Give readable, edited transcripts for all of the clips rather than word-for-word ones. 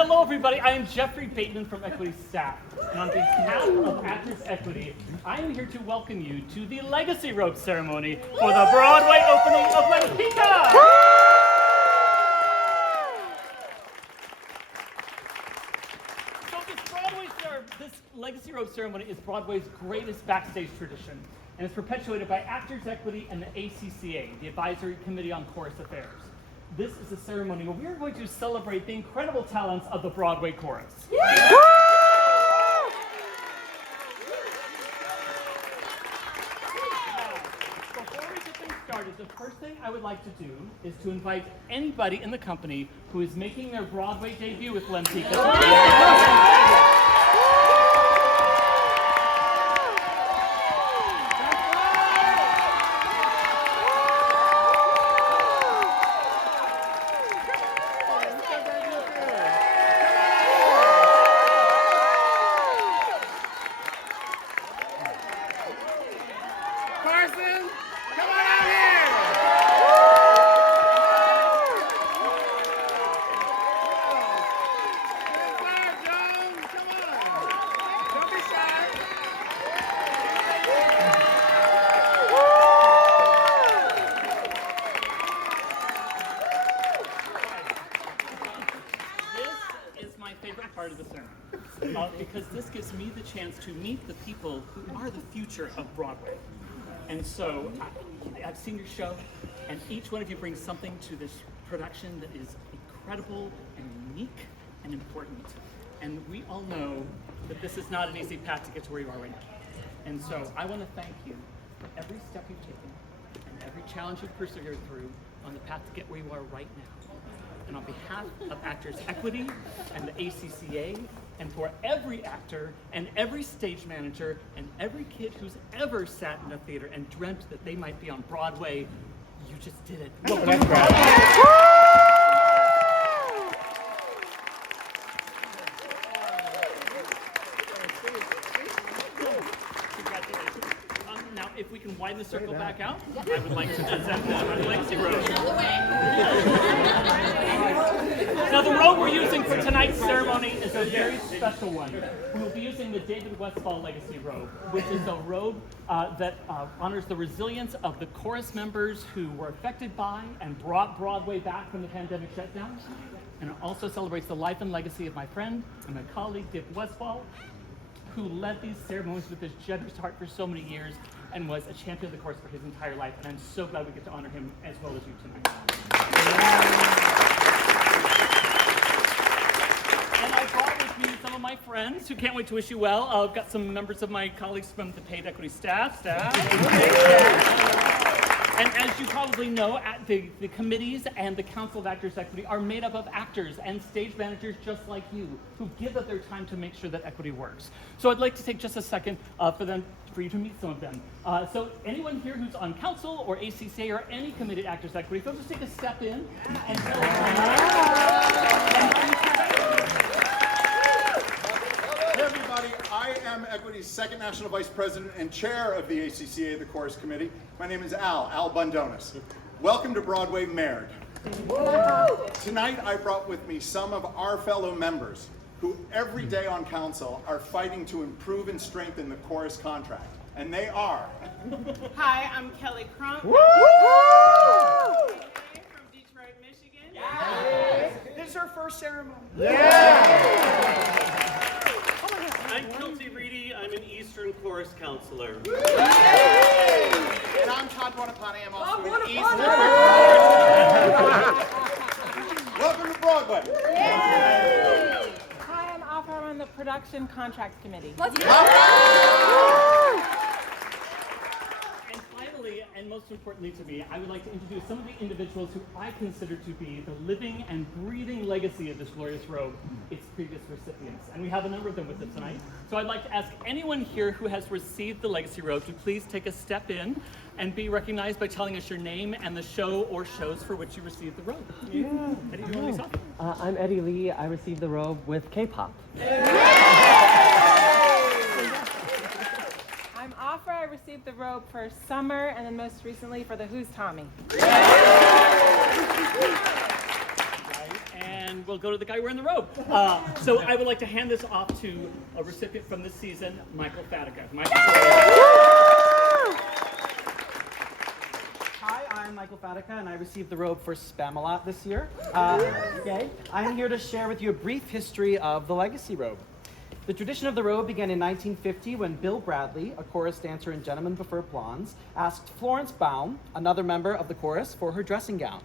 Hello, everybody. I am Jeffrey Bateman from Equity staff. And on behalf of Actors Equity, I am here to welcome you to the Legacy Robe ceremony for the Broadway opening of Lempicka. So this Legacy Robe ceremony is Broadway's greatest backstage tradition, and it's perpetuated by Actors Equity and the ACCA, the Advisory Committee on Chorus Affairs. This is a ceremony where we are going to celebrate the incredible talents of the Broadway chorus. Before we get things started, the first thing I would like to do is to invite anybody in the company who is making their Broadway debut with Lempicka. Part of the sermon, because this gives me the chance to meet the people who are the future of Broadway. And so I've seen your show, and each one of you brings something to this production that is incredible and unique and important. And we all know that this is not an easy path to get to where you are right now. And so I want to thank you for every step you've taken and every challenge you've persevered through on the path to get where you are right now. And on behalf of Actors Equity and the ACCA, and for every actor and every stage manager and every kid who's ever sat in a theater and dreamt that they might be on Broadway, you just did it. Welcome to Broadway. Now, if we can widen the circle back out, I would like to present the Legacy Robe. Now, the robe we're using for tonight's ceremony is a very special one. We will be using the David Westfall Legacy Robe, which is a robe that honors the resilience of the chorus members who were affected by and brought Broadway back from the pandemic shutdown. And it also celebrates the life and legacy of my friend and my colleague, David Westfall, who led these ceremonies with his generous heart for so many years and was a champion of the chorus for his entire life. And I'm so glad we get to honor him as well as you tonight. And I brought with me some of my friends who can't wait to wish you well. I've got some members of my colleagues from the Paid Equity staff. And as you probably know, the committees and the Council of Actors Equity are made up of actors and stage managers just like you, who give up their time to make sure that equity works. So I'd like to take just a second for you to meet some of them. So anyone here who's on council or ACCA or any committed Actors Equity, so just take a step in and Hey everybody, I am Equity's second National Vice President and Chair of the ACCA, the Chorus Committee. My name is Al Bundonis. Welcome to Broadway Mared. Tonight I brought with me some of our fellow members who every day on council are fighting to improve and strengthen the chorus contract. And they are... Hi, I'm Kelly Crump. Woo! From Detroit, Michigan. Yes. This is our first ceremony. Yeah! I'm Kelsey Reedy. I'm an Eastern Chorus counselor. And I'm Todd Bonapane. I'm also an Eastern. Welcome to Broadway. Hi, I'm Alpha. I'm on the Production Contracts Committee. And finally, and most importantly to me, I would like to introduce some of the individuals who I consider to be the living and breathing legacy of this glorious robe, its previous recipients. And we have a number of them with us tonight. So I'd like to ask anyone here who has received the Legacy Robe to please take a step in and be recognized by telling us your name and the show or shows for which you received the robe. Yeah. Eddie, do you want to talk? I'm Eddie Lee. I received the robe with K-pop. I'm Afra. I received the robe for Summer, and then most recently for the Who's Tommy. And we'll go to the guy wearing the robe. So I would like to hand this off to a recipient from this season, Michael Fatica. Michael. Hi, I'm Michael Fatica, and I received the robe for Spamalot this year. Yay. I'm here to share with you a brief history of the Legacy Robe. The tradition of the robe began in 1950 when Bill Bradley, a chorus dancer in Gentlemen Prefer Blondes, asked Florence Baum, another member of the chorus, for her dressing gown.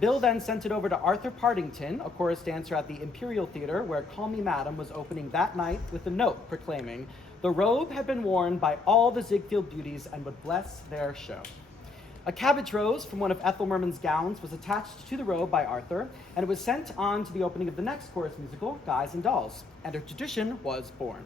Bill then sent it over to Arthur Partington, a chorus dancer at the Imperial Theater, where Call Me Madam was opening that night with a note proclaiming, "The robe had been worn by all the Ziegfeld beauties and would bless their show." A cabbage rose from one of Ethel Merman's gowns was attached to the robe by Arthur, and it was sent on to the opening of the next chorus musical, Guys and Dolls, and a tradition was born.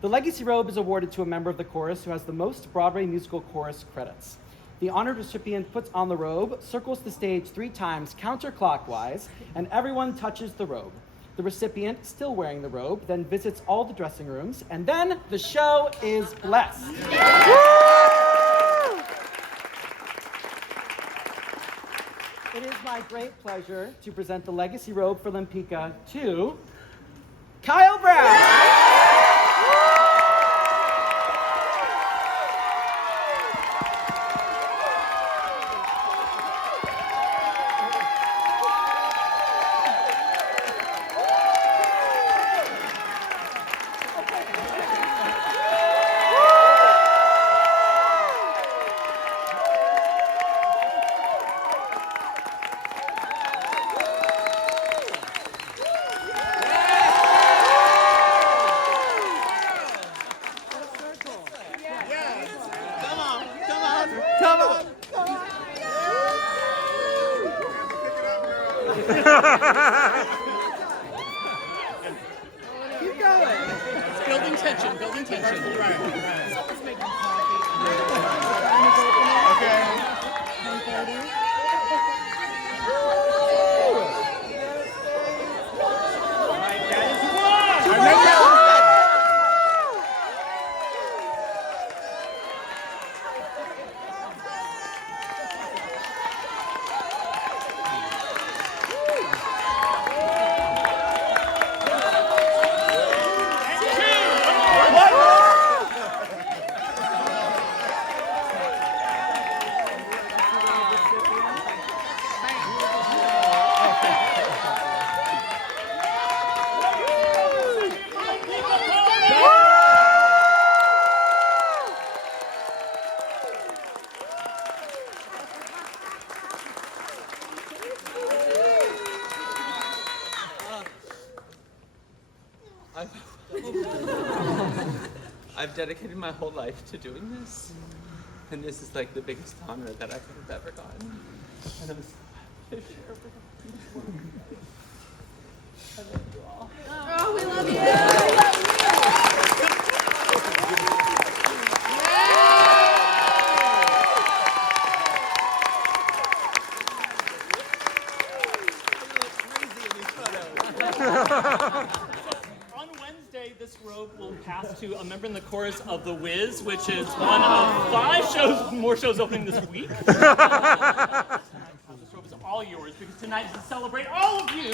The Legacy Robe is awarded to a member of the chorus who has the most Broadway musical chorus credits. The honored recipient puts on the robe, circles the stage 3 times counterclockwise, and everyone touches the robe. The recipient, still wearing the robe, then visits all the dressing rooms, and then the show is blessed. It is my great pleasure to present the Legacy Robe for Lempicka to Kyle Brown. Building tension, building tension. I've dedicated my whole life to doing this, and this is like the biggest honor that I could have ever gotten. And I'm so happy to share with you. I love you all. Oh, we love you. This robe will pass to a member in the chorus of The Wiz, which is one of 5 more shows opening this week. This robe is all yours because tonight is to celebrate all of you.